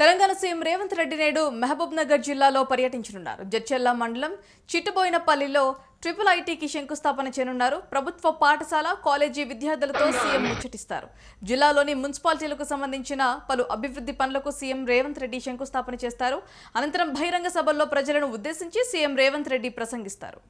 Telangana CM Revanth Reddy నేడు మహబూబ్ నగర్ జిల్లాలో పర్యటించనున్నారు. జడ్చెర్ల మండలం చిట్టుబోయినపల్లిలో ట్రిపుల్ ఐటీకి శంకుస్థాపన చేయనున్నారు. ప్రభుత్వ పాఠశాల, కాలేజీ విద్యార్థులతో సీఎం ముచ్చటిస్తారు. జిల్లాలోని మున్సిపాలిటీలకు సంబంధించిన పలు అభివృద్ధి పనులకు సీఎం రేవంత్ రెడ్డి శంకుస్థాపన చేస్తారు. అనంతరం బహిరంగ సభల్లో ప్రజలను ఉద్దేశించి సీఎం రేవంత్ రెడ్డి ప్రసంగిస్తారు.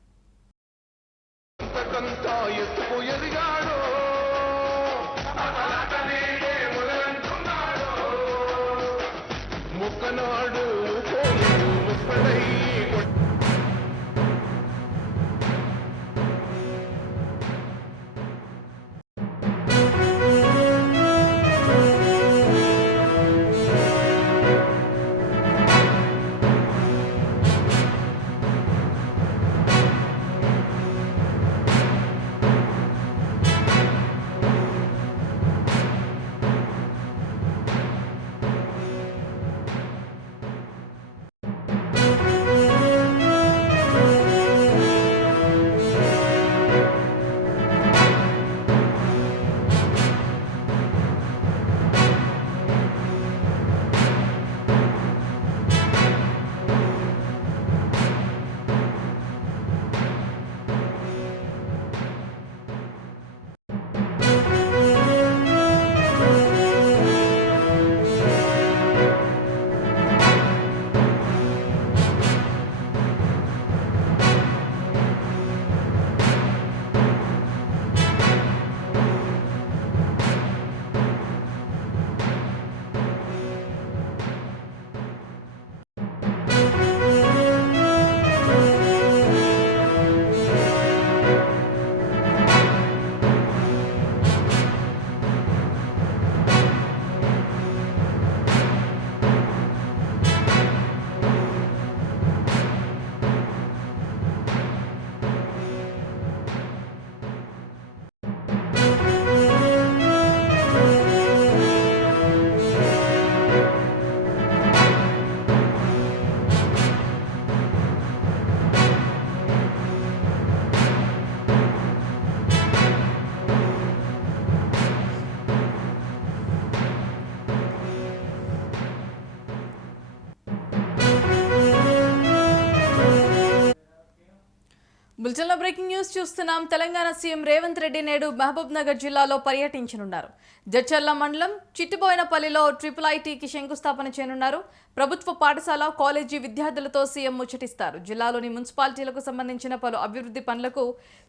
బులెటిన్లో బ్రేకింగ్ న్యూస్ చూస్తున్నాం. తెలంగాణ సీఎం రేవంత్ రెడ్డి నేడు మహబూబ్ నగర్ జిల్లాలో పర్యటించనున్నారు. జడ్చర్ల మండలం చిట్టుబోయినపల్లిలో ట్రిపుల్ ఐటీకి శంకుస్థాపన చేయనున్నారు. ప్రభుత్వ పాఠశాల, కాలేజీ విద్యార్థులతో సీఎం ముచ్చటిస్తారు. జిల్లాలోని మున్సిపాలిటీలకు సంబంధించిన పలు అభివృద్ధి పనులకు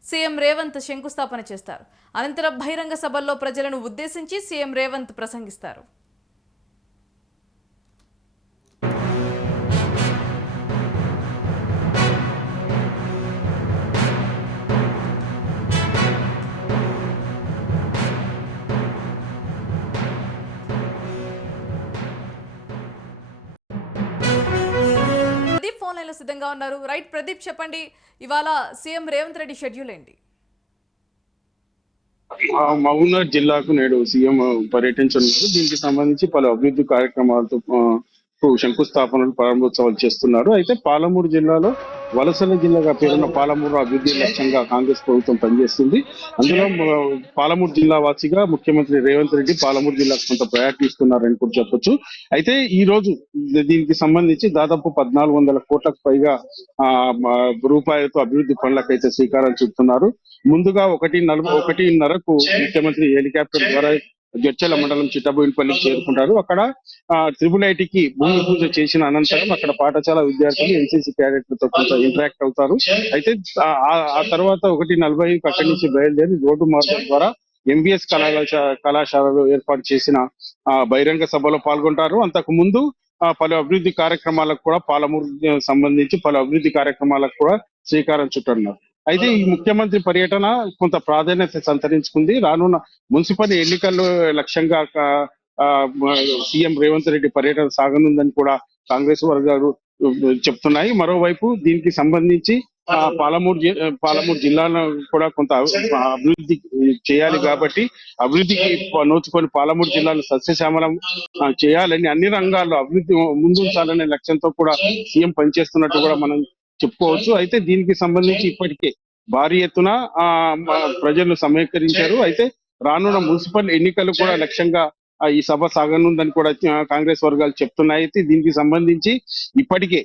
సీఎం రేవంత్ శంకుస్థాపన చేస్తారు. అనంతరం బహిరంగ సభల్లో ప్రజలను ఉద్దేశించి సీఎం రేవంత్ ప్రసంగిస్తారు. ఫోన్ లైన్లో సిద్ధంగా ఉన్నారు. రైట్ ప్రదీప్, చెప్పండి, ఇవాళ సీఎం రేవంత్ రెడ్డి షెడ్యూల్ ఏంటి? మహబూబ్నగర్ జిల్లాకు నేడు సీఎం పర్యటించనున్నారు. దీనికి సంబంధించి పలు అభివృద్ధి కార్యక్రమాలతో శంకుస్థాపనలు, ప్రారంభోత్సవాలు చేస్తున్నారు. అయితే పాలమూరు జిల్లాలో వలసల జిల్లాగా పేరున్న పాలమూరు అభివృద్ధి లక్ష్యంగా కాంగ్రెస్ ప్రభుత్వం పనిచేస్తుంది. అందులో పాలమూరు జిల్లా వాసిగా ముఖ్యమంత్రి రేవంత్ రెడ్డి పాలమూరు జిల్లాకు కొంత ప్రయారిటీ ఇస్తున్నారని కూడా చెప్పొచ్చు. అయితే ఈ రోజు దీనికి సంబంధించి దాదాపు 1400 కోట్లకు పైగా రూపాయలతో అభివృద్ధి పనులకైతే శ్రీకారం చుడుతున్నారు. ముందుగా 1:30కు ముఖ్యమంత్రి హెలికాప్టర్ ద్వారా జడ్చెర్ల మండలం చిట్టబోయినపల్లికి చేరుకుంటారు. అక్కడ ట్రిపుల్ ఐటీకి భూమి పూజ చేసిన అనంతరం అక్కడ పాఠశాల విద్యార్థులు, ఎన్సీసీ క్యాడెట్లతో కొంత ఇంటరాక్ట్ అవుతారు. అయితే ఆ తర్వాత 1:40కి అక్కడి నుంచి బయలుదేరి రోడ్డు మార్గం ద్వారా ఎంబీఎస్ కళాశాలలో ఏర్పాటు చేసిన బహిరంగ సభలో పాల్గొంటారు. అంతకు ముందు పలు అభివృద్ధి కార్యక్రమాలకు కూడా పాలమూరు సంబంధించి పలు అభివృద్ధి కార్యక్రమాలకు కూడా శ్రీకారం చుట్టనున్నారు. అయితే ఈ ముఖ్యమంత్రి పర్యటన కొంత ప్రాధాన్యత సంతరించుకుంది. రానున్న మున్సిపల్ ఎన్నికల్లో లక్ష్యంగా సీఎం రేవంత్ రెడ్డి పర్యటన సాగనుందని కూడా కాంగ్రెస్ వర్గాలు చెప్తున్నాయి. మరోవైపు దీనికి సంబంధించి పాలమూరు జిల్లాను కూడా కొంత అభివృద్ధి చేయాలి కాబట్టి అభివృద్ధికి నోచుకొని పాలమూరు జిల్లాను సస్యశ్యామలం చేయాలని, అన్ని రంగాల్లో అభివృద్ధి ముందుంచాలనే లక్ష్యంతో కూడా సీఎం పనిచేస్తున్నట్టు కూడా మనం చెప్పుకోవచ్చు. అయితే దీనికి సంబంధించి ఇప్పటికే భారీ ఎత్తున ప్రజలు సమీకరించారు. అయితే రానున్న మున్సిపల్ ఎన్నికలు కూడా లక్ష్యంగా ఈ సభ సాగనుందని కూడా కాంగ్రెస్ వర్గాలు చెప్తున్నాయి. అయితే దీనికి సంబంధించి ఇప్పటికే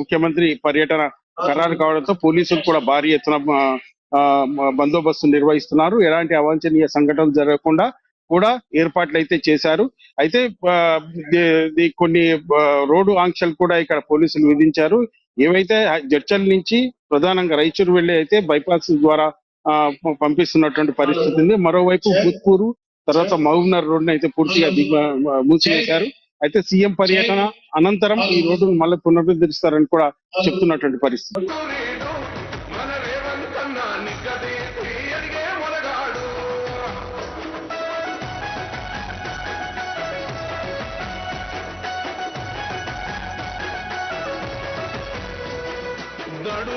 ముఖ్యమంత్రి పర్యటన ఖరారు కావడంతో పోలీసులు కూడా భారీ ఎత్తున బందోబస్తు నిర్వహిస్తున్నారు. ఎలాంటి అవాంఛనీయ సంఘటనలు జరగకుండా కూడా ఏర్పాట్లు అయితే చేశారు. అయితే కొన్ని రోడ్డు ఆంక్షలు కూడా ఇక్కడ పోలీసులు విధించారు. ఏవైతే జడ్చల్ నుంచి ప్రధానంగా రాయచూరు వెళ్ళి అయితే బైపాస్ ద్వారా పంపిస్తున్నటువంటి పరిస్థితి ఉంది. మరోవైపు భూత్పూరు తర్వాత మహబూబ్నగర్ రోడ్డును అయితే పూర్తిగా మూసివేశారు. అయితే సీఎం పర్యటన అనంతరం ఈ రోడ్డును మళ్ళీ పునరుద్ధరిస్తారని కూడా చెప్తున్నటువంటి పరిస్థితి.